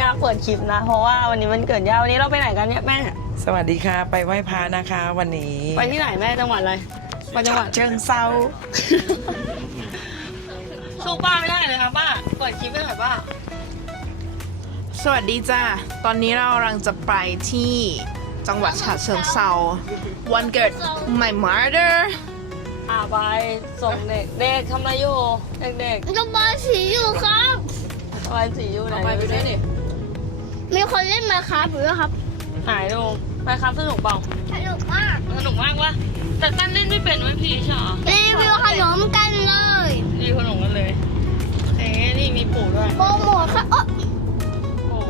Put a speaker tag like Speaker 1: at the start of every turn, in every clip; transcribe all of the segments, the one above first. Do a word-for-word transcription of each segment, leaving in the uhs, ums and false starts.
Speaker 1: ย่าเปิดคลิปนะเพราะว่าวันนี้มันเกิดย่าวันนี้เราไปไหนกันเนี่ยแม่
Speaker 2: สวัสดีค่ะไปไหว้พระนะคะวันนี้
Speaker 1: ไปที่ไหนแม่จังหวัดอะไรไปจังหวัด
Speaker 2: เชิงเซา
Speaker 1: สู้ป้าไม่ได้เลยครับป้าเปิดคลิปไม่หน่อยป้า
Speaker 3: สวัสดีจ้าตอนนี้เรากำลังจะไปที่จังหวัดฉะเชิงเซาวันเกิด my mother
Speaker 1: อ่าไปส่งเด็กเด็กทำอะไรอยู่เด็ก
Speaker 4: ระบายสีอยู่ครับ
Speaker 1: ๆทำอะไรสีอยู่ไหนไปไปด้วยดิ
Speaker 4: มีคนเล่นมาครับหรือครับ
Speaker 1: หายดูไปครับสนุกเปล่า
Speaker 4: สนุกมาก
Speaker 1: สนุกมากวะแต่ตั้นเล่นไม่เป็นไว้พี่ใช่หรอ
Speaker 4: รีวิวขนมกันเลย
Speaker 1: ดีขนมกันเลยเอ๊ะนี่มีปู่ด้วย
Speaker 4: โปรโมทครับอ๊ะ
Speaker 1: โอ้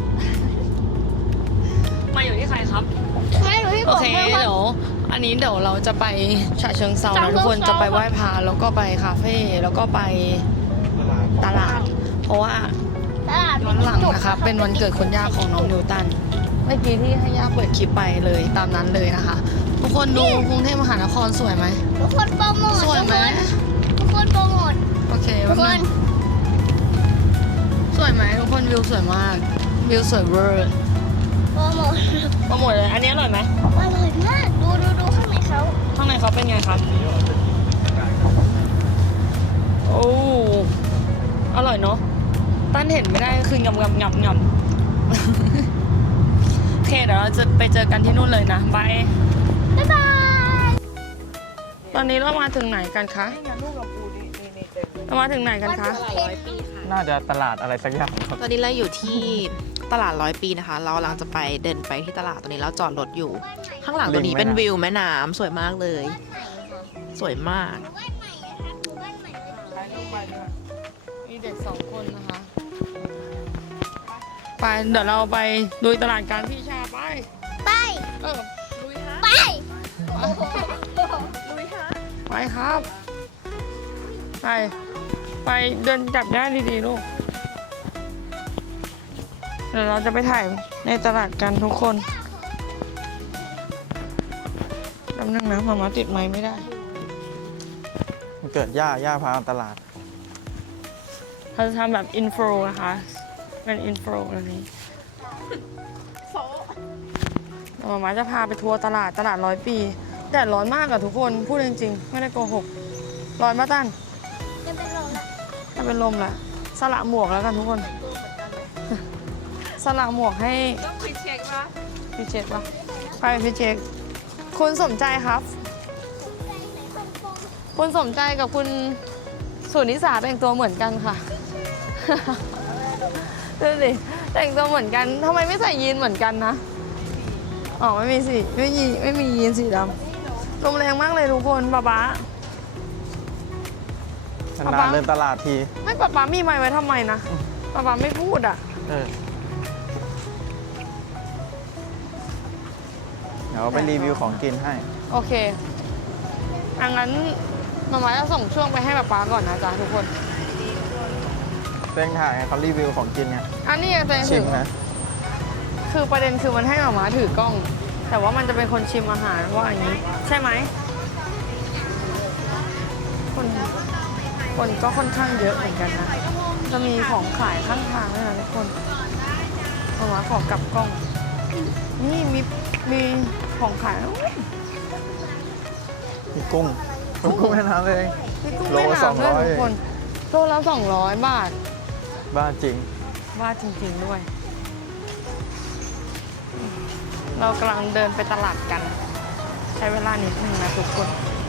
Speaker 1: มาอยู่ที่ใครครับ
Speaker 4: ไม่รู้ที่
Speaker 1: โอ
Speaker 4: ผม
Speaker 1: เค
Speaker 4: ไม่ว่า
Speaker 1: เดี๋ยวอันนี้เดี๋ยวเราจะไปฉะเชิงเซา
Speaker 4: ฉะ
Speaker 1: นะ
Speaker 4: เชิงเทรา
Speaker 1: ทุกคนจะไปไหว้พระแล้วก็ไปคาเฟ่แล้วก็ไปตลาด เพราะว่า
Speaker 4: ตลาด
Speaker 1: ย้อนหลังนะคะเป็นวันเกิดคนย่าของน้องนิวตันเมื่อกี้ที่ให้ย่าเปิดคลิปไปเลยตามนั้นเลยนะคะ ทุกคนดูกรุงเทพมหานครสวยไหม
Speaker 4: ทุกคนโปรโมท
Speaker 1: สวยไหม
Speaker 4: ทุกคนโปรโมท
Speaker 1: โอเค
Speaker 4: ทุกค
Speaker 1: แป๊บ
Speaker 4: น
Speaker 1: นึงสวยไหมทุกคนวิวสวยมากวิวสวยเวอร์
Speaker 4: โปรโมท
Speaker 1: มาหมดเลยอันนี้อร่อยไหม
Speaker 4: อร่อยมากดูดูดูข้างในเขา
Speaker 1: ข้างในเขาเป็นไงครับโอ้อร่อยเนาะตั้นเห็นไม่ได้คืองำงำงำงำ โอเคเดี๋ยวเราจะไปเจอกันที่นู่นเลยนะบาย
Speaker 4: บ๊ายบาย
Speaker 1: ตอนนี้เรามาถึงไหนกันคะเรามาถึงไหนกันคะ
Speaker 5: น่าจะตลาดอะไรสักอย่างครับ
Speaker 3: ตอนนี้เราอยู่ที่ตลาดร้อยปีนะคะ เรากำลังจะไปเดินไปที่ตลาดตอนนี้เราจอดรถอยู่ ข้างหลังตัวนี้เป็นวิวแม่น้ำสวยมากเลย สวยมาก
Speaker 1: มีเด็กสองคนนะคะ ไปเดี๋ยวเราไปดูตลาดการพี่ชาไป
Speaker 4: ไป
Speaker 1: เออ
Speaker 4: ไป
Speaker 1: ไปครับ ไป ไปเดินจับได้ดีๆลูก เดี๋ยวเราจะไปถ่ายในตลาดกันทุกคนจำนึงนะมามาติดไม้ไม่ได้
Speaker 5: มันเกิดย่าย่าพาตลาด
Speaker 1: เราจะทำแบบอินโฟนะคะ เป็นอินโฟอันนี้เดี๋ยวมามาจะพาไปทัวร์ตลาดตลาดร้อยปีแดดร้อนมากอะทุกคน พูดจริงๆ ไม่ได้โกหก ร้อนมากตั้น
Speaker 4: จะเป็นลมละ
Speaker 1: ถ้าเป็นลมแหละสละหมวกแล้วกันทุกคน สละหมวกให้ต้องพี่เช็คปะพี่เช็คปะไปพี่เช็คคุณสมใจครับ คุณสมใจกับคุณสุนิสาแต่งตัวเหมือนกันค่ะ ดูสิแต่งตัวเหมือนกันทำไมไม่ใส่ยีนเหมือนกันนะอ๋อไม่มีสิไม่มีไม่มียีนสีดำลมแรงมากเลยทุกคนป๊าป๊า
Speaker 5: น
Speaker 1: เอา
Speaker 5: า
Speaker 1: ปะ
Speaker 5: นๆเดินตลาดที
Speaker 1: ไม่ป๊าป๊ามีไม้ไว้ทำไมนะป๊าป๊าไม่พูดอ่ะ
Speaker 5: เออเดี๋ยวไปรีวิวของกินให้
Speaker 1: โอเคอังั้นมามาจะส่งช่วงไปให้ป๊าป๊าก่อนนะจ๊ะทุกคน
Speaker 5: เต้งถ่ายให้เขารีวิวของกินไง
Speaker 1: อันนี้ยังจะ
Speaker 5: ชิ
Speaker 1: ถื
Speaker 5: ม
Speaker 1: อ
Speaker 5: นะ
Speaker 1: คือประเด็นคือมันให้มามาถือกล้อง แต่ว่ามันจะเป็นคนชิมอาหารว่าอย่างนี้ ใช่ไหมคนคนก็ค่อนข้างเยอะเหมือนกันนะ จะมีของขายข้างทางด้วยนะทุกคนมามาขอกลับกล้อง นี่มีมีของขายอุ๊ย
Speaker 5: มีกุ้งกุ้งแม่น้ำเลย
Speaker 1: มีกุ้ง
Speaker 5: โล
Speaker 1: แม่
Speaker 5: สอง
Speaker 1: น้ำด้วย
Speaker 5: ร้อย
Speaker 1: ทุกคนโลละสองร้อยบาท
Speaker 5: บ้าจริง
Speaker 1: ว่าจริงๆด้วย เรากำลังเดินไปตลาดกัน ใช้เวลานิดนึงนะทุกคน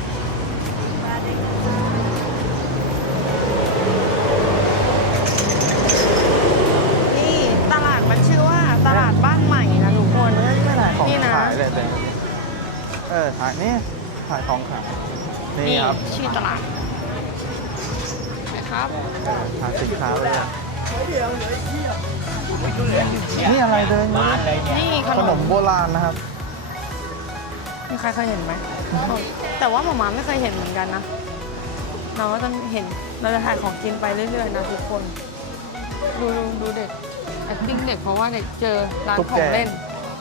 Speaker 1: นี่ตลาดมันชื่อว่าตลาดบ้านใหม่นะทุกคน
Speaker 5: ไม่ได้ของ
Speaker 1: นี่นะ
Speaker 5: ขายเลยแต่เออถ่ายนี่ถ่ายของขายนี่
Speaker 1: นี่
Speaker 5: ครับ
Speaker 1: ชื่อตลาดนะครับ
Speaker 5: ถ่ายสินค้าเลยนี่อะไรเดินอยู่นี่
Speaker 1: นี่ข
Speaker 5: ข
Speaker 1: น
Speaker 5: น
Speaker 1: ม
Speaker 5: มโบราณนะครับ
Speaker 1: มีใครเคยเห็นไหม แต่ว่าหมามาไม่เคยเห็นเหมือนกันนะ เราก็จะเห็น เราจะถ่ายของกินไปเรื่อยๆนะทุกคน ดูดูดูเด็ก acting เด็กเพราะว่าเด็กเจอร้าน
Speaker 5: ตุ๊ก
Speaker 1: ขอ
Speaker 5: แก
Speaker 1: งเล่น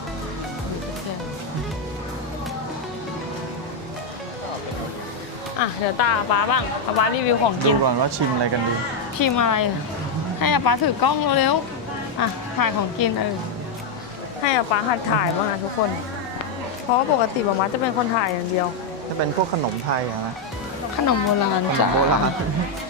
Speaker 1: อ่ะ เดี๋ยวตาป้าบ้างป้าป้ารีวิวของ
Speaker 5: ดู
Speaker 1: กิน
Speaker 5: ก่อนว่าชิมอะไรกันดี
Speaker 1: ชิมอะไรอ่ะให้อาป้าถือกล้องเร็วๆอ่ะถ่ายของกินเออให้อาป๊าหัดถ่ายบ้างนะทุกคน เพราะว่าปกติป๊าม้าจะเป็นคนถ่ายอย่างเดียว
Speaker 5: จะเป็นพวกขนมไทยอะนะ
Speaker 1: ขนมโบราณ
Speaker 5: ขน
Speaker 1: จ้ะ
Speaker 5: มโบราณ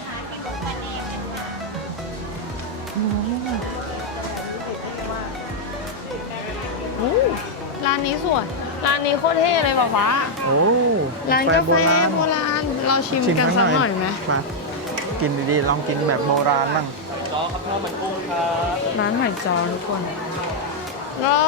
Speaker 1: อู้ร้านนี้สวย ร้านนี้โคตรเท่เลยป๊าป๊า
Speaker 5: โอ้
Speaker 1: ร้านกาแฟโบราณ เราชิม
Speaker 5: ชิม
Speaker 1: กัน
Speaker 5: ข้าง
Speaker 1: สักหน่อยไหม
Speaker 5: มากินดีๆ ลองกินแบบโบราณบ้าง
Speaker 1: ร้านใหม่จอทุกคนแล้ว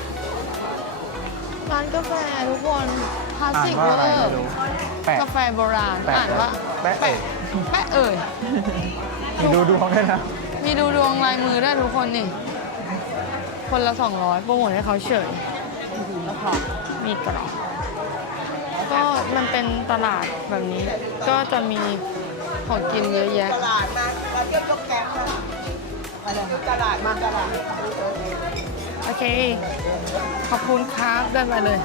Speaker 1: ร้านกาแฟทุกคนคลาส
Speaker 5: อ่าน
Speaker 1: สิก
Speaker 5: ว่า
Speaker 1: เว
Speaker 5: อะไร
Speaker 1: อ
Speaker 5: ไม่
Speaker 1: ร์
Speaker 5: รู้แปะ
Speaker 1: กาแฟโบราณ
Speaker 5: แปะ
Speaker 1: อ่านว่า
Speaker 5: แปะเอ่ย
Speaker 1: แปะเอ่ย
Speaker 5: มีดูดวงด้วยนะ
Speaker 1: มีดูดวงลายมือได้วยทุกคนนี่ คนละสองร้อยโปรโมทให้เขาเฉยแล้วพอมีกรอบก็มันเป็นตลาดแบบนี้ ก็จะมีของกินเยอะแยะ
Speaker 2: ตลาดมาเราเที่ยวยกแก๊งมาไปเลยตลาดมาตลาด
Speaker 1: โอเค ขอบคุณครับเดินไปเลย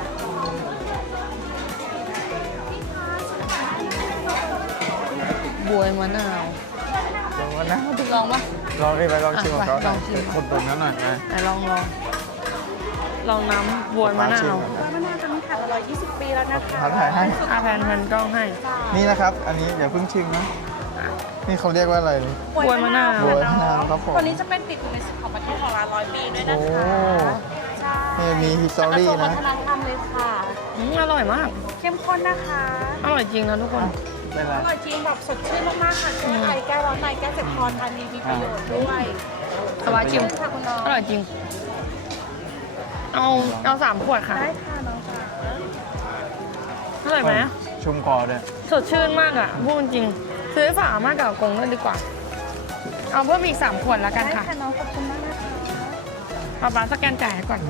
Speaker 1: บวยมะนาว
Speaker 5: ดูกันนะ
Speaker 1: ลองปะ
Speaker 5: ลองดิไปลองชิมของเขา
Speaker 1: อ่ะไปลองชิม
Speaker 5: คนตรงนั้นหน่อยนะ
Speaker 1: ไหนลองลอง ลองน้ำบวยมะนาว
Speaker 2: มะนาวจะมีขายมาร้อยยี่สิบปีแล้วนะคะ
Speaker 5: ทานถ่ายให้
Speaker 1: อาแพนแพนกล้องให้
Speaker 5: นี่นะครับ อันนี้อย่าเพิ่งชิมนะ นี่เขาเรียกว่าอะไรนี่
Speaker 1: บวยมะนาว
Speaker 5: บัวมะนาวครับผม
Speaker 2: ตัวนี้จะเป็นติดอยู่ในสิบของประเทศของร้านร้อยปีด้วยนะ
Speaker 5: โอ้
Speaker 2: คะ
Speaker 5: นี่มีฮิสตอ
Speaker 2: กระ
Speaker 5: รี่
Speaker 2: ทรวงวั
Speaker 5: นะ
Speaker 2: ฒนธรรมเลยค่ะ
Speaker 1: อืมอร่อยมาก
Speaker 2: เข้มข้นนะคะ
Speaker 1: อร่อยจริงนะทุกคน
Speaker 5: เป็นไร
Speaker 2: อร่อยจริงแบบสดชื่นมากๆค่ะแก้ไอแก้ร้อนในแก้เจ็บคอทานดีมีประโยชน์ด้วย
Speaker 1: สบายจิม
Speaker 2: ค่ะคุณน้อง
Speaker 1: อร่อยจริง เอาเอาสามขวดค่ะ
Speaker 2: ได้ค่ะน้องจ๋า
Speaker 1: อร่อยไหม
Speaker 5: ชุ่มคอด้วย
Speaker 1: สดชื่นมากอ่ะพูดจริง ซื้อฝามากกับอากงด้วยดีกว่า เอาเพิ่มอีกสามขวดแล้วกัน
Speaker 2: ได้
Speaker 1: ค่ะ
Speaker 2: ค่ะน้องขอบคุณมากนะคะ
Speaker 1: เอาบาสสแกนจ่ายให้ก่อน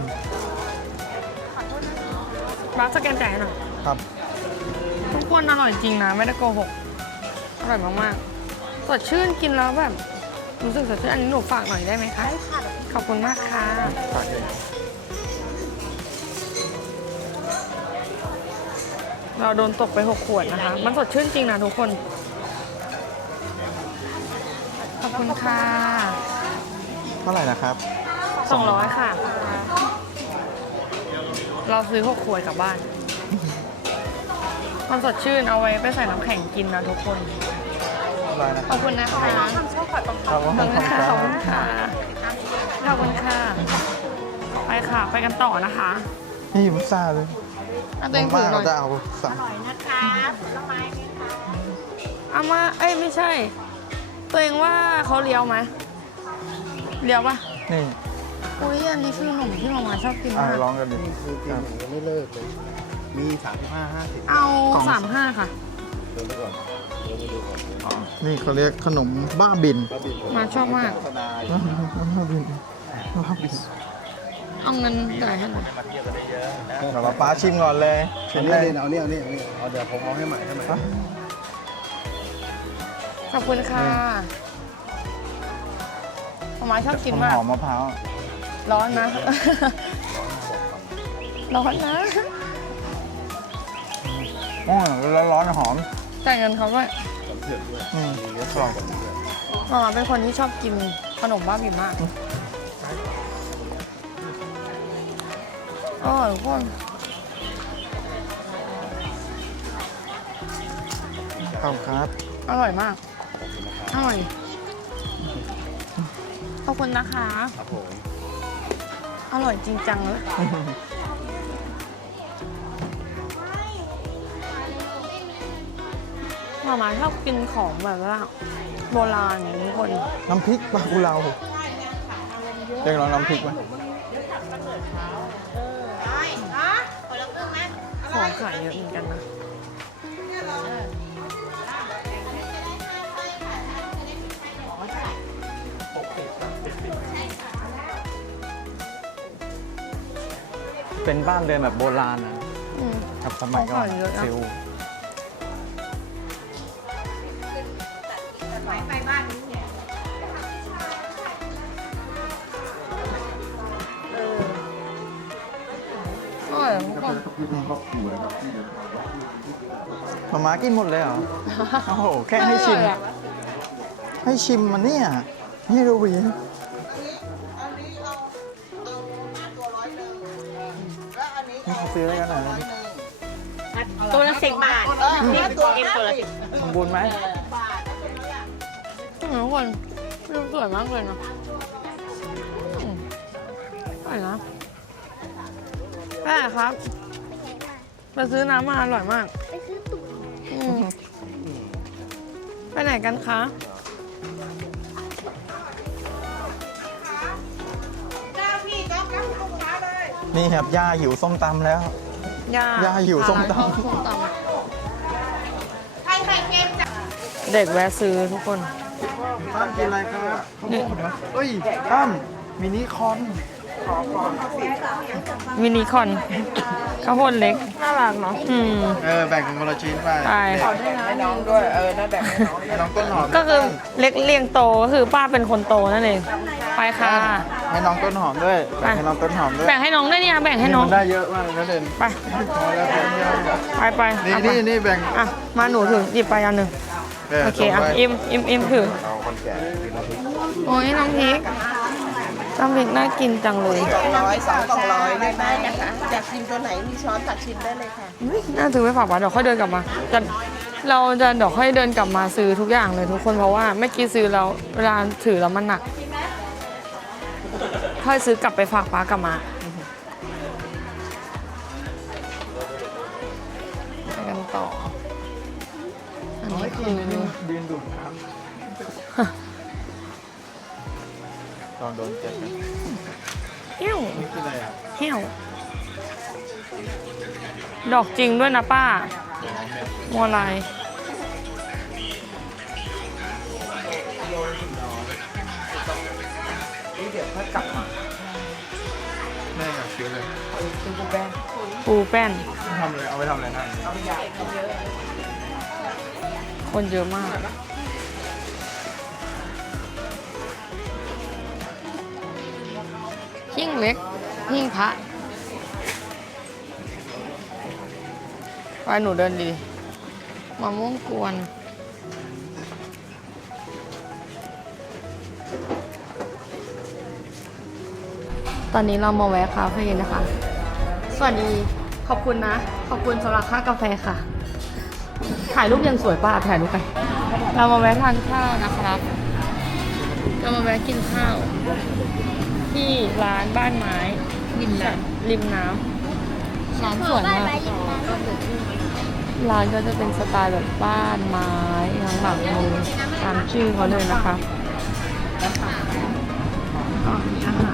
Speaker 1: บาสสแกนจ่ายให้หน่อย
Speaker 5: ครับ
Speaker 1: ทุกคนอร่อยจริงนะ ไม่ได้โกหก อร่อยมากๆ สดชื่นกินแล้วแบบ รู้สึกสดชื่น อันนี้หนูฝากหน่อยได้ไหมคะ ขอบคุณมากค่ะ
Speaker 5: ฝากเลย
Speaker 1: เราโดนตกไปหกขวดนะคะ มันสดชื่นจริงนะทุกคน ขอบคุณค่ะ
Speaker 5: เท่าไหร่นะครับ
Speaker 1: สองร้อยค่ะ เราซื้อหกขวดกลับบ้าน มันสดชื่นเอาไว้ไปใส่น้ำแข็งกินนะทุกคน
Speaker 5: เท่าไหร่นะค
Speaker 1: ข
Speaker 5: รั
Speaker 1: อ
Speaker 5: บบ
Speaker 1: คุณนะคะ
Speaker 2: ทำชอบขอตรง
Speaker 5: ครับผม
Speaker 1: ขอบคุณค่ะ ขอบคุณค่ะ ขอบคุณค่ะ ไปค่ะ ไปกันต่อนะคะ
Speaker 5: นี่มุซ่าเลย
Speaker 1: เอาตัวเองถือหน่อย
Speaker 5: จะเอาสั่ง
Speaker 2: นะคะผลไม้ไหมคะ
Speaker 1: เอามา เอ้ยไม่ใช่ ตัวเองว่าเขาเลี้ยวไหมเลี้ยวปะ
Speaker 5: นี่
Speaker 1: อุ้ยอันนี้คือขนมที่หมามาชอบกิน
Speaker 5: อ่ะ
Speaker 1: มาก
Speaker 5: ลองกันดิ
Speaker 6: นี่คือกินอย่างนี้ไม่เลิกเลย มีสามสิบห้าห้าสิบ
Speaker 1: เอาสามห้าค่ะ
Speaker 6: เดินไปก่อนเดินไปดูก่อน
Speaker 5: นี่เขาเรียกขนมบ้าบิน
Speaker 6: ก็บิน
Speaker 1: มาชอบมาก
Speaker 6: โฆษณาอยู่
Speaker 5: บ้าบินบ้าบิน
Speaker 1: เอาเงินจ่ายให้หน่อย
Speaker 5: เดี๋ยวมาป้าชิมก่อนเลยชิ
Speaker 6: เอา
Speaker 5: ม
Speaker 6: เนี่
Speaker 5: เลย ย
Speaker 6: เอาเนี่ยเอาเนี่ยเอาเนี่ยเอาเดี๋ยวผมเอาให้ใหม่ให้ใหม่
Speaker 1: ขอบคุณค่ะหมามาชอบกินมาก
Speaker 5: หอมมะพร้าว
Speaker 1: ร้อนนะ ร้อนนะ
Speaker 5: อ๋อแล้วร้อนหอม
Speaker 1: จ่ายเงินเขาด้วย
Speaker 5: อืม
Speaker 6: มีเลี้ยงกล่องกับด้วย
Speaker 1: หมามาเป็นคนที่ชอบกินขนมบ้าบิ่นมากอร่อยทุกคน
Speaker 5: ขอบครับ
Speaker 1: อร่อยมาก อร่อย ขอบคุณนะคะ
Speaker 6: ครับผม
Speaker 1: อร่อยจริงจังเลยหมามาชอบกินของแบบว่าโบราณอย่างนี้ทุกคน
Speaker 5: น้ำพริกปลากุเลาเรียกลองน้ำพริกไหม
Speaker 1: ของขายเยอะเหมือนกันนะ
Speaker 5: เป็นบ้านเรือนแบบโบราณนะ
Speaker 1: อืม
Speaker 5: กับสมัยก่อน
Speaker 1: ของขายเยอะนะ
Speaker 5: ซิล
Speaker 1: อร่อยทุกคน
Speaker 5: มาม่ากินหมดเลยเหรอ โอ้โห แค่ให้ชิม
Speaker 1: อร่อยอะ
Speaker 5: ให้ชิมมันเนี่ยนี่ดูวีซื้อแล้วกันหน่อย
Speaker 2: ตัวละสิบบาทเออนี่ตัวเอ็มตัวละสิบ
Speaker 5: สมบูรณ์ไหม
Speaker 1: ทุกคนวิวสวยมากเลยนะอืมอร่อยนะแม่ครับไปซื้อน้ำมาอร่อยมาก
Speaker 4: ไปซื้อตุ๊ก
Speaker 1: อืมไปไหนกันคะ
Speaker 5: นี่ครับย่าหิวส้มตำแล้ว
Speaker 1: ย่า
Speaker 5: ย่าหิวส้มตำ
Speaker 1: ชอบส้มตำอะเด็กแวะซื้อทุกคน
Speaker 5: ตั้มกินอะไรครับ
Speaker 1: นี่
Speaker 5: เฮ้ยตั้มมินิคอน
Speaker 1: มินิคอนข้าวโพดเล็ก น่ารักเนาะ อืม
Speaker 5: เออแบ่งกันคนละชิ้นไป
Speaker 1: ไป
Speaker 5: ให้น้องด้วยเออน่าแบ่งให้น้องให้น้องต้นหอม
Speaker 1: ก็คือเล็กเรียงโตก็คือป้าเป็นคนโตนั่นเอง ไปค่ะ
Speaker 5: ให้น้องต้นหอมด้วยแบ่งให้น้องต้นหอมด้วย
Speaker 1: แบ่งให้น้องด้วยเนี่ยแบ่งให้น้อง
Speaker 5: มันได้เยอะมากเลยนะเด่น
Speaker 1: ไป
Speaker 5: พอแล้วเพื่อนเยอะ
Speaker 1: ไปไป
Speaker 5: นี่
Speaker 1: เอาไป
Speaker 5: นี่นี่แบ่ง
Speaker 1: อ่ะ มาหนูถือหยิบไปอันหนึ่งโอเค อ่ะ อิมอิมอิมถือ
Speaker 5: เอาคนแก่กินแล้วพี่
Speaker 1: โอ้ยน้องพริกน้ำพริกน่ากินจังเลย
Speaker 2: ร้อยสองกล่องร้อยเลือกได้นะคะอยากชิมตัวไหนมีช้อนตักชิมได้เลยค่ะ
Speaker 1: น่าถือไปฝากป้าเดี๋ยวค่อยเดินกลับมาจะเราจะเดี๋ยวค่อยเดินกลับมาซื้อทุกอย่างเลยทุกคนเพราะว่าเมื่อกี้ซื้อแล้วเวลาถือแล้วมันหนักค่อยซื้อกลับไปฝากป้ากลับมาไปกันต่ออันนี้คือ
Speaker 5: ยืนดูดน้ำตอนโดนเจ็บนะ
Speaker 1: เหี้ยว
Speaker 5: นี่คืออะไรอ่ะ
Speaker 1: เหี้ยวดอกจริงด้วยนะป้ามัวลาย
Speaker 5: แม่อยากซื้อเลย
Speaker 1: ปูแป้น
Speaker 5: ทำเลยเอาไปทำอะไรนะ
Speaker 1: คนเยอะมาก หิ้งเล็ก หิ้งพระไปหนูเดินดีมะม่วงกวน ตอนนี้เรามาแวะคาเฟ่นะคะ สวัสดี ขอบคุณนะ ขอบคุณสำหรับค่ากาแฟค่ะ ถ่ายรูปยังสวยป้าถ่ายรูปไป เรามาแวะทานข้าวนะครับ เรามาแวะกินข้าว ที่ร้านบ้านไม้ริมน้ำริมน้ำร้านสวยมาก ร้านก็จะเป็นสไตล์แบบบ้านไม้ทางหลังมือตามชื่อเขาเลยนะคะก็มีอาหาร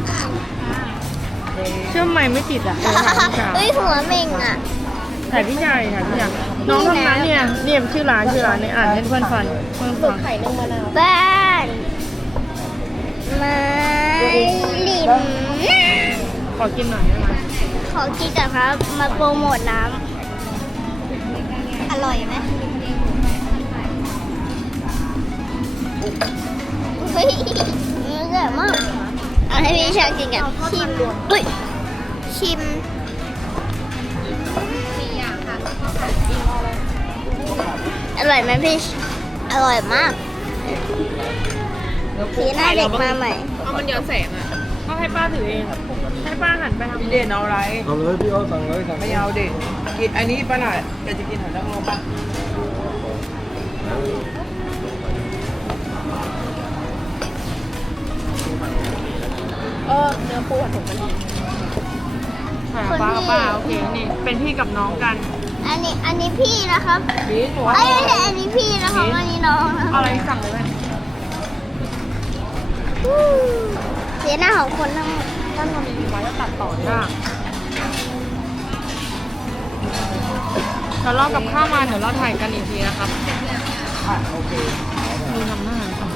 Speaker 1: เชื่อมไหมไม่ติดอ่ะเออถ่ายพี่ชาย
Speaker 4: เฮ้ยหัวเม่งอ่ะ
Speaker 1: ถ่ายพี่ชายถ่ายพี่ชายน้องทำนั้นเนี่ยเนี่ยชื่อร้านชื่อร้านเนี่ยอ่านให้เพื่อนฟังเพื่อนฟัง
Speaker 4: บ้านไม้ริมน้
Speaker 1: ขอกินหน่อยได้ไหม
Speaker 4: ำขอกินก่อนครับ มาโปรโมทน้ำ อร่อยไหมเฮ้ยเยอะมากเอาให้พี่ชายกินกันชิมอุ้ยชิม อร่อยไหมพี่ อร่อยมากสีหน้าเด็กมาใหม่
Speaker 3: เอามันย้อนแสงอ่ะ
Speaker 1: ก็ให้ป้าถือเองให้ป้าหันไปทาง
Speaker 7: พี่เด่นเอาอะไร
Speaker 5: เอาเลยพี่อ้อสั่งเลยสั่ง
Speaker 7: ไม่เอาเด่นกินอันนี้ป่ะน่ะเดี๋ยวจะกินหอยนางรมป่ะ
Speaker 2: เออเนื้อปูถุงมัน
Speaker 1: ถ่ายกับป้ากับป้าโอเคนี่เป็นพี่กับน้องกัน
Speaker 4: อันนี้อันนี้พี่นะครับ
Speaker 7: บีนหัว
Speaker 4: เอ้ยไม่ใช่อันนี้พี่นะครับ อันนี้น้องนะ
Speaker 1: เอาอะไรสั่งเลยไหม
Speaker 4: ฮู้เสียหน้าของคนทั้งหมด
Speaker 1: ท่านทำดีไว้แล้วตัดต่อยากเดี๋ยวเรากับข้าวมาเดี๋ยวเราถ่ายกันอีกทีนะครับโอเคดูทำหน้าทำ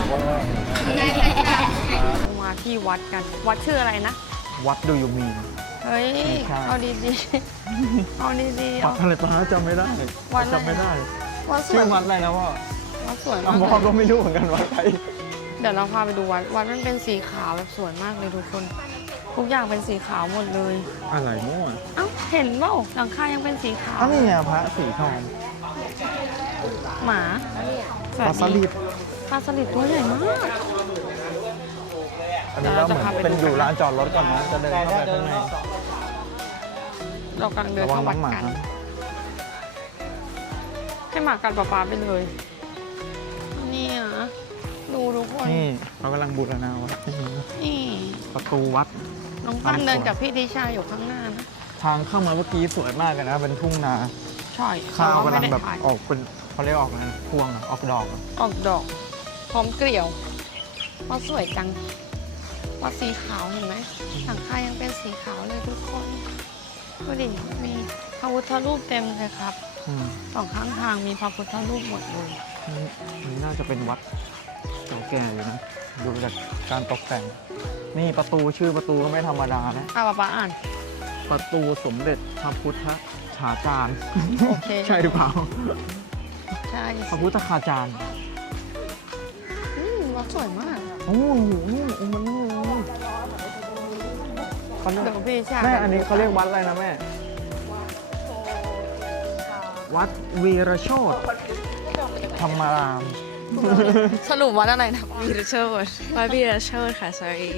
Speaker 1: มาที่วัดกัน วัดชื่ออะไรนะ
Speaker 5: วัดดูยูมี
Speaker 1: เฮ้ย
Speaker 5: ไม่ใช่
Speaker 1: เอาดีๆ เอาดีๆ
Speaker 5: วั
Speaker 1: เอา
Speaker 5: ดอะไรป้าจำไม่ได้
Speaker 1: วัดอะไร
Speaker 5: จำไม่ได้
Speaker 1: วัดส
Speaker 5: ชื่
Speaker 1: ว
Speaker 5: อย วัดอะไรนะว่า
Speaker 1: วัดสวย
Speaker 5: อ่ะ
Speaker 1: มาก
Speaker 5: พ่อ
Speaker 1: เล
Speaker 5: ก็
Speaker 1: ย
Speaker 5: ไม่รู้เหมือนกันวัดอะไร
Speaker 1: เดี๋ยวเราพาไปดูวัด วัดมันเป็นสีขาวแบบสวยมากเลยทุกคน ทุกอย่างเป็นสีขาวหมดเลย
Speaker 5: อะไรมั่ว
Speaker 1: เอ้า เห็นเปล่าหลังคายังเป็นสีขาว
Speaker 5: อ้าวนี่ไงพระสีทอง
Speaker 1: หมา
Speaker 5: ปลาสลิด
Speaker 1: ปลาสลิดตัวใหญ่มาก
Speaker 5: อันนี้ก็เหมือนเป็นอยู่ร้านจอดรถก่อนนะจะเดินเข้าไปข้างใน
Speaker 1: เรากำลังเดิน
Speaker 5: ระวัง
Speaker 1: เข้าวัด
Speaker 5: น้องหมา
Speaker 1: กัน ให้หมากัดป๊าป๊าไปเลย นี่นะดูทุกคน
Speaker 5: นี่เขากำลังบูรณาวัด
Speaker 1: นี่
Speaker 5: ประตูวัด
Speaker 1: น้องปั้นเดินกับพี่ดิชาอยู่ข้างหน้านะ
Speaker 5: ทางเข้ามาเมื่อกี้สวยมากเลยนะ เป็นทุ่งนา
Speaker 1: ใช่
Speaker 5: ข้าว
Speaker 1: แต่
Speaker 5: กำลัง
Speaker 1: ไม่ได้
Speaker 5: แบบ
Speaker 1: ถ่าย
Speaker 5: ออกเป็นเขาเรียกออกอะไรนะพวงอะออกดอกอะ
Speaker 1: ออกดอก พร้อมเกลี่ยววัดสวยจังวัดสีขาวเห็นไหมหลังคายังเป็นสีขาวเลยทุกคนดูดิมีพระพุทธรูปเต็มเลยครับ
Speaker 5: อืม
Speaker 1: สองข้างทางมีพระพุทธรูปหมดเลย
Speaker 5: นี่นี่น่าจะเป็นวัดเก่าแก่อยู่นะ ดูจากการตกแต่ง นี่ประตูชื่อประตูก็ไม่ธรรมดานะ
Speaker 1: อ่ะป๊าป๊าอ่าน
Speaker 5: ประตูสมเด็จพระพุทธฉาจารย์
Speaker 1: โอเค
Speaker 5: ใช่หรือเปล่า
Speaker 1: ใช่
Speaker 5: พระพุทธคาจารย์
Speaker 1: อืมวัดสวยมาก
Speaker 5: โอ้โหนี่มันนี่เลยเขาเรียก
Speaker 1: เดี๋ยวพี่ชา
Speaker 5: แม่อันนี้เขาเรียกวัดอะไรนะแม่ วัดวีรโชตธรรมาราม
Speaker 1: สรุปวัดอะไรนะ
Speaker 3: วีรโชดวัดวีรโชดค่ะ sorry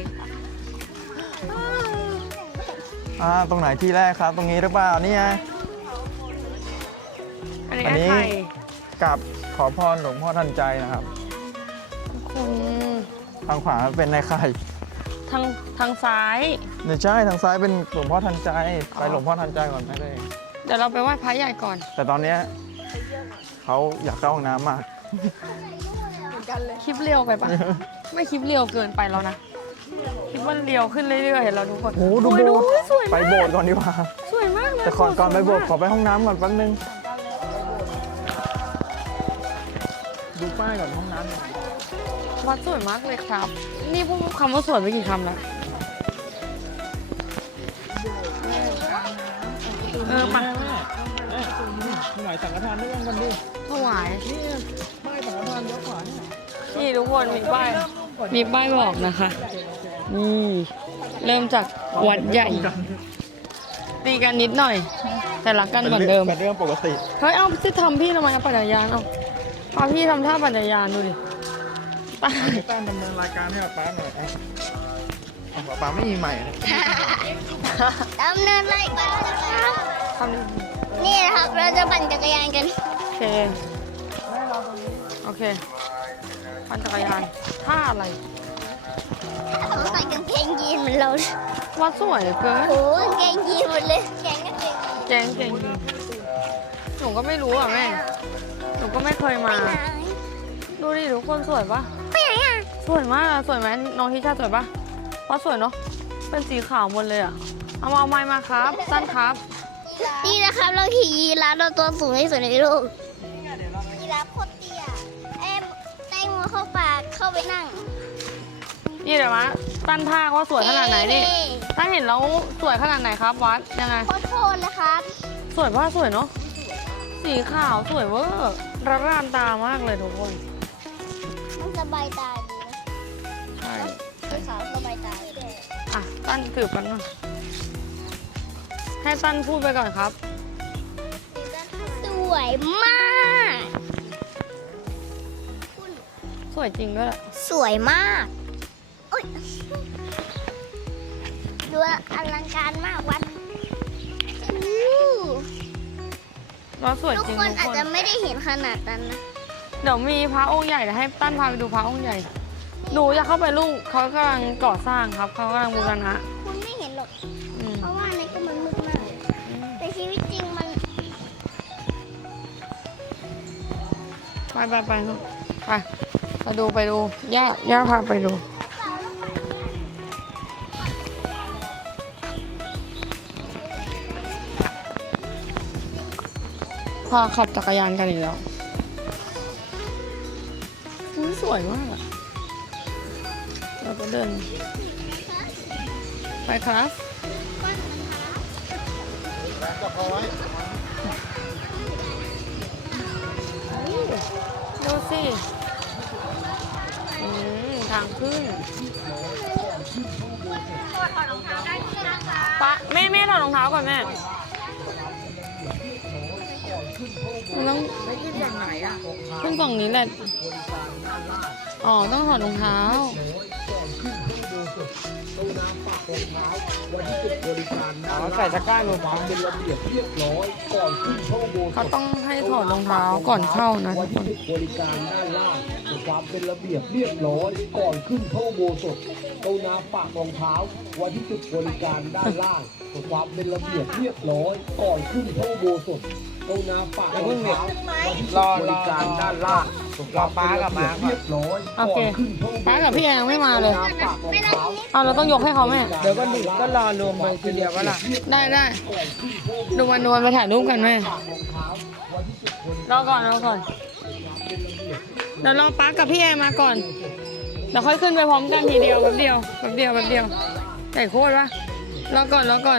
Speaker 5: อ่าตรงไหนที่แรกครับ ตรงนี้หรือเปล่านี่ไง
Speaker 1: อันนี้
Speaker 5: อันนี้
Speaker 1: ไข่
Speaker 5: กับขอพรหลวงพ่อทันใจนะครับ
Speaker 1: คุณ
Speaker 5: ทางขวาเป็นในไข่
Speaker 1: ทางทางซ้าย
Speaker 5: ไม่ใช่ทางซ้ายเป็นหลวงพ่อทันใจ ไป
Speaker 1: อ๋อ
Speaker 5: หลวงพ่อทันใจก่อนได้เลย
Speaker 1: เดี๋ยวเราไปไหว้พระใหญ่ก่อน
Speaker 5: แต่ตอนเนี้ยเขาอยากเข้าห้องน้ำมาก
Speaker 1: คลิปเร็วไปปะ ไม่คลิปเร็วเกินไปแล้วนะคลิปมันเร็วขึ้นเรื่อยๆเห็นเราทุกคน
Speaker 5: โอ้โหดู
Speaker 1: โอ้ย
Speaker 5: โบสถ์
Speaker 1: สวย
Speaker 5: ไป
Speaker 1: มาก
Speaker 5: โบสถ์ก่อนดีกว่า
Speaker 1: สวยมากเลย
Speaker 5: แต่ก่อนก่อนไปโบสถ์ขอ
Speaker 1: สวย
Speaker 5: ไปห้องน้ำก่อนแป๊บนึง ดูป้ายก่อนห้องน้ำหน่อย
Speaker 1: มากวัดสวยมากเลยครับ นี่พูดคำว่าสวยไปกี่คำแล้วเออมา
Speaker 5: ถวายสังฆทานด้วยกันดิ
Speaker 1: ถวาย
Speaker 5: นี่ป้ายสังฆทานเลี้ยวขวาเนี่ย
Speaker 1: นี่ทุกคนมีป้าย มีป้ายบอกนะคะ นี่เริ่มจากวัดใหญ่ ตีกันนิดหน่อย แต่รักกันเหมือนเดิม
Speaker 5: เป็นเรื่องปกติ
Speaker 1: เฮ้ย เอาจะทำพี่ทำไมเอาปั่นจักรยานเอาเอาพี่ทำท่าปั่นจักรยานดูดิตาย
Speaker 5: ให้ตั้นดำเนินรายการให้ป๊าหน่อยอ่ะอ่ะป๊าไม่มีใหม่นะ
Speaker 4: ดำเนินรายการนะครับ
Speaker 1: ทำดิ
Speaker 4: นี่นะครับ เราจะปั่นจักรยานกัน
Speaker 1: โอเค โอเค ปั่นจักรยาน ท่าอะไร
Speaker 4: เขาใส่กางเกงยีนเหมือนเรา
Speaker 1: วัดสวยเหลือเกิน
Speaker 4: โอ้โหกางเกงยีนหมดเลยแกงกางเกงยีน
Speaker 1: แจงเก่งดีหนูก็ไม่รู้อ่ะแม่ หนูก็ไม่เคยมา
Speaker 4: ไปไหน
Speaker 1: ดูดิทุกคนสวยปะ
Speaker 4: ไปไหนอ่ะ
Speaker 1: สวยมากอะสวยไหมน้องทิชาสวยปะวัดสวยเนาะ เป็นสีขาวหมดเลยอ่ะ เอามาเอาไม้มาครับ สั้นครับ
Speaker 4: นี่นะครับ เราขี่ยีราฟเราตัวสูงที่สุดในโลกยีราฟโคตรเตี้ยเอ็มแตงโมเข้าปากเข้าไปนั่ง
Speaker 1: นี่เดี๋ยวมาตั้นท่าว่าสวยขนาดไหนนี่ตั้นเห็นแล้วสวยขนาดไหนครับ วัดยังไง
Speaker 4: โคตรโทษนะครับ
Speaker 1: สวยป่ะสวยเนาะ สีขาวสวยเวอร์ระร่านตามากเลยทุกคน
Speaker 4: มันสบายตาดีนะ
Speaker 1: ใช่
Speaker 4: สีขาวสบายตาดี
Speaker 1: อ่ะ ตั้นถือกันหน่อยให้ตั้นพูดไปก่อนครับ
Speaker 4: สวยมาก
Speaker 1: สวยจริงด้วยแหละ
Speaker 4: สวยมากอุ๊ยดูอลังการมากวัดอู้
Speaker 1: แล้วสวย
Speaker 4: ทุก
Speaker 1: จริง
Speaker 4: คน
Speaker 1: ทุก
Speaker 4: อาจ
Speaker 1: คน
Speaker 4: จะไม่ได้เห็นขนาดนั้นนะ
Speaker 1: เดี๋ยวมีพระองค์ใหญ่เดี๋ยวให้ตั้นพาไปดูพระองค์ใหญ่ หนูอยากเข้าไปลูกเขากำลังก่อสร้างครับเขากำลังบูรณะ
Speaker 4: คุณไม่เห็นหรอก
Speaker 1: อืม
Speaker 4: เพราะว่าในก็มันมืดมาก แต่ชีวิตจริงมัน
Speaker 1: ไปไปไปลูกไปไปดูไปดู ย่า ย่าพาไปดู พาขับจักรยานกันอีกแล้วอุ๊ยสวยมากอะเราก็เดิน ไปครับ ดูสิอืมทางขึ้นปะแม่แม่ถอดรองเท้าก่อนแม่มันต้องขึ้นฝั่งไหนอ่ะ ขึ้นฝั่งนี้แหละ อ๋อ ต้องถอดรองเท้า
Speaker 7: อ๋อใส่ตะกร้าลงมา
Speaker 1: เขาต้องให้ถอดรองเท้าก่อนเข้านะทุกคน
Speaker 8: บริการด้านล่างความเป็นระเบียบเรียบร้อยก่อนขึ้นเข้าอุโบสถกรุณาฝากรองเท้าไว้ที่จุดบริการด้านล่างความเป็นระเบียบเรียบร้อยก่อนขึ้นเข้าอุโบสถกรุณาฝากรองเท้าไว้ที่จุดบริการด้านล่าง
Speaker 7: รอป้ากับมา
Speaker 8: เรียบร้อย
Speaker 1: โอเค
Speaker 8: ก่อนขึ้นเข้าอุโบสถ
Speaker 1: ป้ากับพี่แอนยังไม่มาเลย
Speaker 8: ฝากรองเท้า
Speaker 1: เอาเราต้องยกให้เขาแม่
Speaker 7: เดี๋ยวก็ดิก็รอรวมไปทีเดียวว่าล่ะ
Speaker 1: ได้ได้ดูวันดูวันไปถ่ายรูปกันแม่รอก่อนรอก่อนเดี๋ยวรอป้ากับพี่แอนมาก่อนเดี๋ยวค่อยขึ้นไปพร้อมกันทีเดียวแป๊บเดียวแป๊บเดียวแป๊บเดียวใหญ่โคตรวะรอก่อนรอก่อน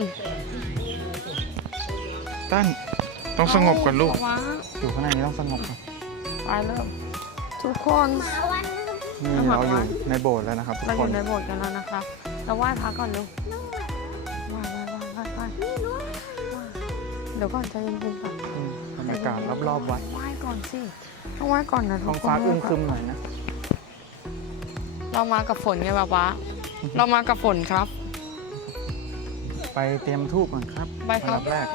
Speaker 5: ตั้นต้องสงบก่อนลูก
Speaker 1: ว้า
Speaker 5: อยู่ข้างในนี้ต้องสงบก่อน
Speaker 1: ไปเริ่มทุกคน
Speaker 5: นี่เราอยู่ในโบสถ์แล้วนะครับทุก
Speaker 1: เราอ
Speaker 5: คน
Speaker 1: ยู่ในโบสถ์กันแล้วนะครับเราไหว้พระก่อนเร็วไหว้ไหว้ไหว้ไหว้ไหว้เดี๋ยวก่อนใจเย็นๆก่อน
Speaker 5: อืมบรรยากาศรอบๆวัด
Speaker 1: ไหว้ก่อนสิต้องไหว้ก่อนนะทุ
Speaker 5: ท้อก ง
Speaker 1: คน
Speaker 5: ฟ้าอึมครึมหน่อยนะ
Speaker 1: เรามากับฝนไงป๊าป๊าเรามากับฝนครับ
Speaker 5: ไปเตรียมทูบก่อนครับ
Speaker 1: ไปครับ
Speaker 5: อันดัแรก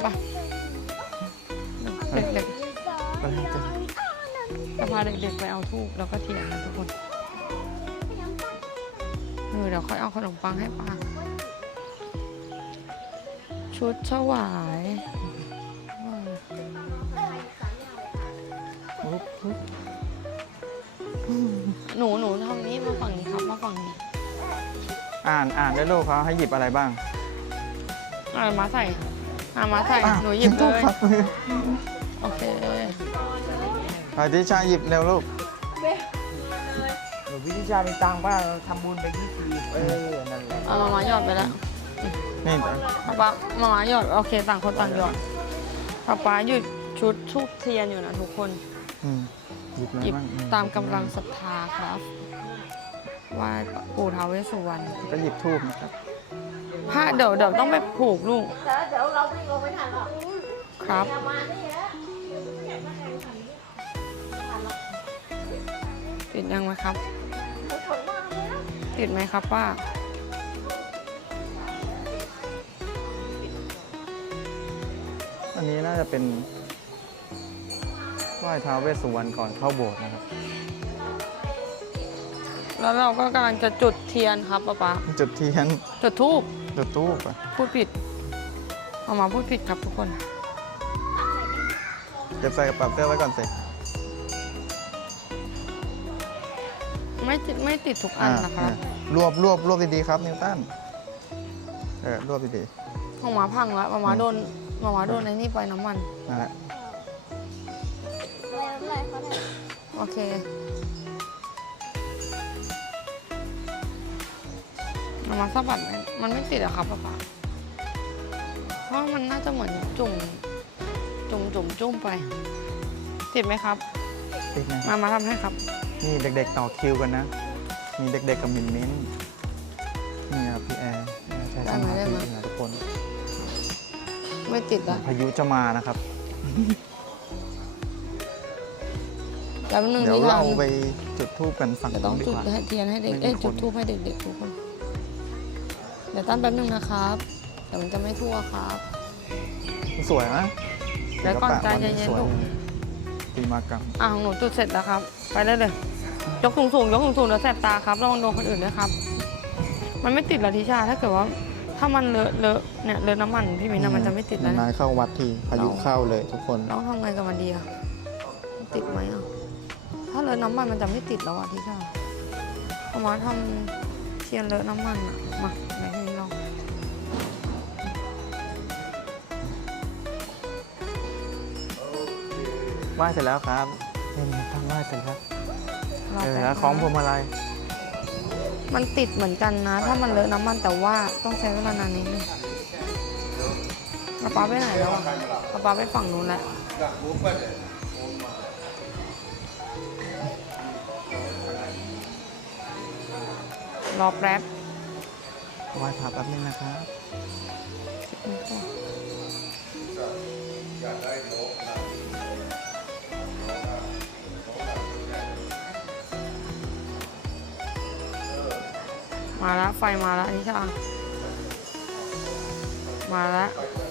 Speaker 1: ไปเด็ก
Speaker 5: ไปให้เจอ
Speaker 1: ๆจะพาเด็กๆไปเอาทูบแล้วก็เทียนนะทุกคนเออเดี๋ยวค่อยเอาขนมปังให้ป้าชุดถวาย
Speaker 5: ปุ๊บปุ๊บ
Speaker 1: หนูหนูทำนี้มาฝั่งนี้ครับมาฝั่งนี้
Speaker 5: อ่านอ่านได้ลูกเขาให้หยิบอะไรบ้าง
Speaker 1: เอามาใส่เอามาใส่
Speaker 5: อ้าว
Speaker 1: หนูหยิบเล
Speaker 5: ทูบ
Speaker 1: ย
Speaker 5: ครับ
Speaker 1: โอเค
Speaker 5: พาทิชาหยิบเร็วลูก
Speaker 7: เดี๋ยวพี่ทิชามีตังค์ป่ะเราทำบุญไปยี่สิบเออนั่นแหละ
Speaker 1: เอามามาหยอดไปแล้ว
Speaker 5: นี่
Speaker 1: ป๊าป๊ามามาหยอดโอเคต่างคนต่างหยอดป๊าป๊าหยุดชุดทูบเทียนอยู่นะทุกคน
Speaker 5: อืมหยิบอะไร
Speaker 1: หยิบ
Speaker 5: บ้างอื
Speaker 1: ตามกำลังศรัทธาครับไหว่าปู่ท้าวเวสสุวรรณ
Speaker 5: ก็หยิบทูบนะครับ
Speaker 1: ผ้าเดี๋ยวเดี๋ยวต้องไปผูกลูก
Speaker 2: เดี๋ยวเราวิ่งลงไปทันหรอก
Speaker 1: ครับ
Speaker 2: มานี่ฮะ
Speaker 1: ติดยังไหมครับ ติดไหมครับป้า
Speaker 5: อันนี้น่าจะเป็นไหว้ท้าวเวสสุวรรณก่อนเข้าโบสถ์นะครับ
Speaker 1: แล้วเราก็กำลังจะจุดเทียนครับป๊าป๊า
Speaker 5: จุดเทียน
Speaker 1: จุดทูบ
Speaker 5: จุดทูบอ่ะ
Speaker 1: พูดผิดเอามาพูดผิดครับทุกคน
Speaker 5: เก็บใส่กระเป๋าเสื้อไว้ก่อนสิ
Speaker 1: ไม่ติดไม่ติดทุกอันนะครับ
Speaker 5: อ่ารวบรวบรวบดีๆครับนิวตันเออรวบดี
Speaker 1: ของหมาพังแล้วมามาโดนมามาโดนไอ้นี่ไปน้ำมัน
Speaker 5: ๆนั่นแหละ
Speaker 1: โอเคมามาสะบัดไหมมันไม่ติดอะครับป๊าป๊าเพราะมันน่าจะเหมือนจุ่มจุ่มจุ่มจุ่มไป ติดไหมครับ
Speaker 5: ติดนะ
Speaker 1: มามาทำให้ครับ
Speaker 5: นี่เด็กๆต่อคิวกันนะ มีเด็กๆกับมินมิ้นนี่ครับพี่แอร์ใช้สมาธินะทุกคน
Speaker 1: ไม่ติดอะ
Speaker 5: พายุจะมานะครับ
Speaker 1: แล้วหนึ่ง
Speaker 5: เดี๋ยว
Speaker 1: ที่
Speaker 5: เรา
Speaker 1: ทำ
Speaker 5: ไปจุดทูบกันฝั่ง
Speaker 1: เดี๋ยว
Speaker 5: ต
Speaker 1: ต้
Speaker 5: ร
Speaker 1: อง
Speaker 5: งดี
Speaker 1: จุ
Speaker 5: ก
Speaker 1: ด
Speaker 5: ว่า
Speaker 1: ให้เทียนให้เด็ก
Speaker 5: ไม่มี
Speaker 1: เอ้ย
Speaker 5: คน
Speaker 1: จุดทูบให้เด็กๆทุกคน เดี๋ยวตั้นแป๊บนึงนะครับเดี๋ยวมันจะไม่ทั่วครับ
Speaker 5: สวยนะ
Speaker 1: เดี๋ยวก่อนใจเย็นๆ
Speaker 5: สวย
Speaker 1: ลูก
Speaker 5: ตีมากรรม
Speaker 1: อ่ะของหนูจุดเสร็จแล้วครับ ไปได้เลย ยกสูงสูงๆยกสูงสูงๆเดี๋ยวแสบตาครับระวังโดนคนอื่นด้วยครับ มันไม่ติดหรอทิชาถ้าเกิดว่า ถ้ามันเลอะเลอะเนี่ยเลอะน้ำมันพี่มิ้นท์อะมันจะไม่ติดแล้ว
Speaker 5: นา
Speaker 1: นะ
Speaker 5: ยเข้าวัดทีพายุเข้าเลยทุกคน
Speaker 1: ต้องทำไงกับมันดีอะมันติดไหมอะถ้าเลอะน้ำมันมันจะไม่ติดแล้วอะทิชาเอามาทำเทียนเลอะน้ำมันอะมาไหนพี่มิ้นท์ลอง
Speaker 5: ไหว้เสร็จแล้วครับนี่ทำไหว้เสร็จแล้ว
Speaker 1: รอ
Speaker 5: เออ
Speaker 1: แป๊บ
Speaker 5: แล้ว
Speaker 1: นะ
Speaker 5: คล้องพวงมาลัย
Speaker 1: มันติดเหมือนกันนะ ถ้ามันเลอะน้ำมันแต่ว่าต้องใช้เวลานานนิดนึงป๊าป๊าไปไหนแล้วอะป๊าป๊าไปฝั่งนู้นแล้วรอแป๊บ
Speaker 5: ไหว้พระแป๊บนึงนะครับ
Speaker 1: มมาแล้วไฟมาแล้วนิชามาแล้ว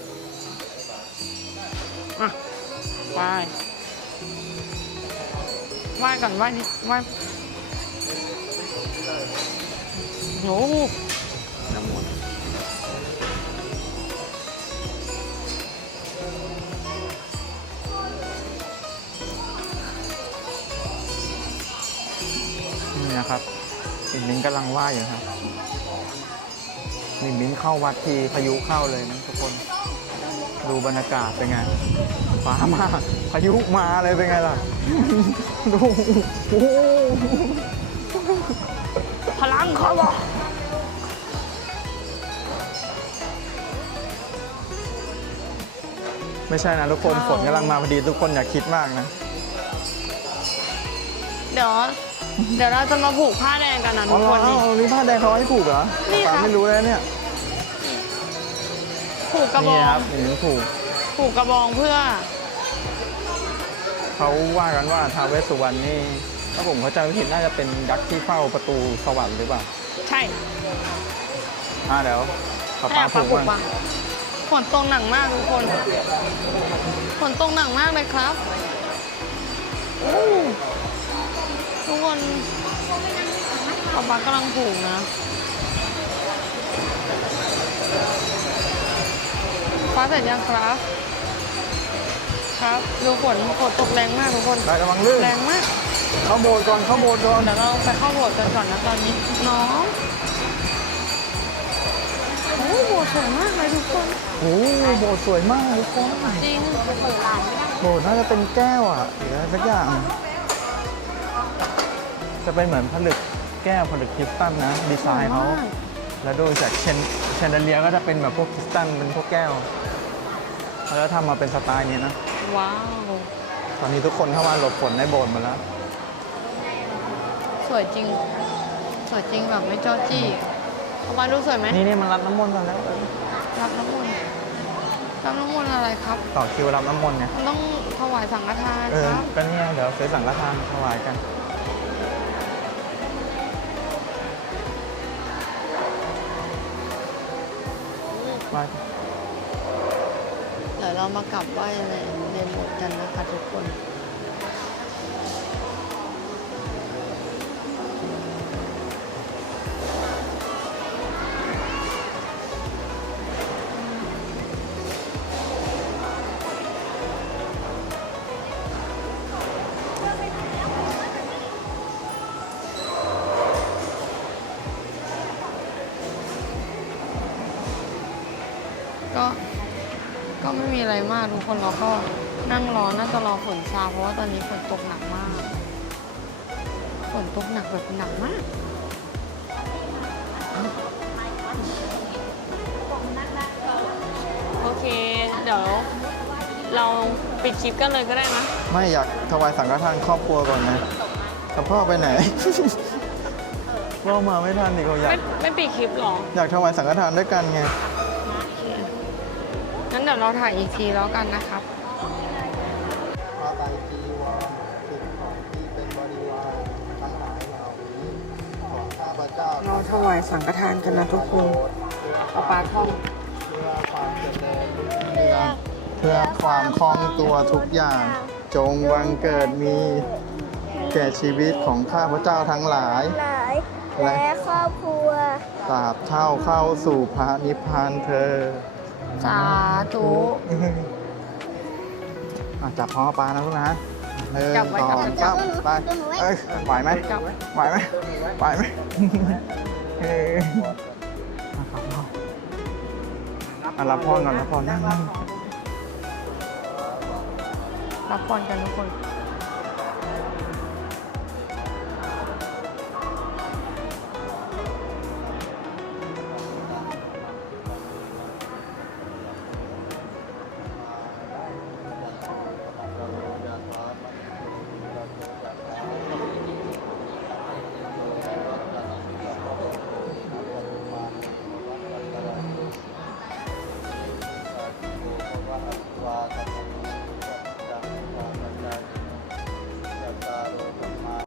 Speaker 1: อ่ะไปไหว้ก่อนไหว้นิดไหว้โอ้โห
Speaker 5: น้ำมนต์นี่นะครับปิ่นมิ้นกำลังไหว้อยู่ครับปิ่นมิ้นเข้าวัดทีพายุเข้าเลยนะทุกคนดูบรรยากาศเป็นไงฟ้ามาพายุมาเลยเป็นไงล่ะ ดูโอ้โห
Speaker 1: พลังเขาบอก
Speaker 5: ไม่ใช่นะทุกคนฝนกำลังมาพอดีทุกคนอย่าคิดมากนะ
Speaker 1: เดี๋ยว เดี๋ยวเราจะมาผูกผ้าแดงกันนะทุกคน
Speaker 5: อ๋
Speaker 1: นี่
Speaker 5: อนี่ผ้าแดงเขาให้ผูกเหรอ
Speaker 1: นี่ครับ
Speaker 5: ป้าไม่รู้เลยเนี่ย
Speaker 1: ผูกกระบ
Speaker 5: นี่
Speaker 1: อ
Speaker 5: ค
Speaker 1: ง
Speaker 5: รับอย่างนี้ผูก
Speaker 1: ผูกกระบองเพื่อ
Speaker 5: เขาว่ากันว่าท้าวเวสสุวรรณนี่ถ้าผมเข้าใจไม่ผิดน่าจะเป็นยักษ์ที่เฝ้าประตูสวรรค์หรือเปล่า
Speaker 1: ใช่
Speaker 5: อ่าเดี๋ยวป้า
Speaker 1: ให้
Speaker 5: ป้า
Speaker 1: อา
Speaker 5: ผู
Speaker 1: ปาก ผูก
Speaker 5: มา
Speaker 1: ปะฝนตกหนักมากทุกคนฝนตกหนักมากเลยครับโอ้ทุกคนป๊าป๊ากำลังผูกนะฟ้าเสร็จยังครับ ครับดูฝนฝนตกแรงมากทุกคน
Speaker 5: ได้ระวังลื่น
Speaker 1: แรงมาก
Speaker 5: เข้าโบสถ์ก่อนเข้าโบสถ์ก่อน
Speaker 1: เดี๋ยวเราไปเข้าโบสถ์กันก่อนนะตอนนี้น้องโอ้โบสถ์สวยมากเลยทุกคน
Speaker 5: โอ้โบสถ์สวยมากทุกคน
Speaker 1: จริง
Speaker 5: โบสถ์น่าจะเป็นแก้วอ่ะหรืออะไรสักอย่าง จะเป็นเหมือนผลึกแก้วผลึกคริสตัลนะดีไซน์เขา แล้วดูจากเชนเชนเดเลียก็จะเป็นแบบพวกคริสตัลเป็นพวกแก้วแล้วทำมาเป็นสไตล์นี้นะ
Speaker 1: ว้าว
Speaker 5: ตอนนี้ทุกคนเข้ามาหลบฝนในโบสถ์หมดแล้ว
Speaker 1: สวยจริง สวยจริงแบบไม่จ้อจี้เข้ามาดูสวยไหม
Speaker 5: นี่นี่มันรับน้ำมนต์กันแล้ว
Speaker 1: รับน้ำมนต์รับน้ำมนต์อะไรครับ
Speaker 5: ต่อคิวรับน้ำมนต์ไง
Speaker 1: มันต้องถวายสังฆทาน
Speaker 5: เออ
Speaker 1: ครับ
Speaker 5: ก็เนี่ยเดี๋ยวซื้อสังฆทานมาถวายกันมา
Speaker 1: เดี๋ยวเรามากลับไหว้ในในโบสถ์กันนะคะทุกคน ก็ ก็ไม่มีอะไรมากทุกคนเราก็นั่งรอ น่าจะรอฝนซาเพราะว่าตอนนี้ฝนตกหนักมาก ฝนตกหนักแบบหนักมาก โอเค เดี๋ยวเราปิดคลิปกันเลยก็ได้นะ
Speaker 5: ไม่อยากถวายสังฆทานครอบครัวก่อนนะแต่พ่อไปไหน พ่อมาไม่ทันอีกเขาอยาก
Speaker 1: ไม่ไม่ปิดคลิปหรอ
Speaker 5: อยากถวายสังฆทานด้วยกันไง
Speaker 1: งั้นเดี๋ยวเราถ่ายอีกทีแล้วกันนะครับ
Speaker 6: ผ้าไตรจีวรสิ่งของที่เป็นบริวารทั้งหลายเหล่านี้ของข้าพเจ้า
Speaker 1: เราถวายสังฆทานกันนะทุกคนเอาปลาท่อง
Speaker 6: เพื่อความเจริญรุ่งเรืองเพื่อความคล่องตัวทุกอย่าง จงบังเกิดมีแก่ชีวิตของข้าพเจ้าทั้งหลาย
Speaker 4: หลายและครอบครัว
Speaker 6: ตราบเท่าเข้าสู่พระนิพพานเธอ
Speaker 1: สาธุ
Speaker 5: อ่ะจับพ่อปลานะลูกนะหนึ่ง
Speaker 1: จับไว้
Speaker 5: สอง
Speaker 1: จับ
Speaker 5: สามไปเอ้ยไหวไหม
Speaker 1: จับไว้
Speaker 5: ไหวไหมไหวไหมเอออ่ะครับพ่ออ่ะรับพรก่อนรับพรนั่งนั่ง
Speaker 1: รับพรกันทุกคน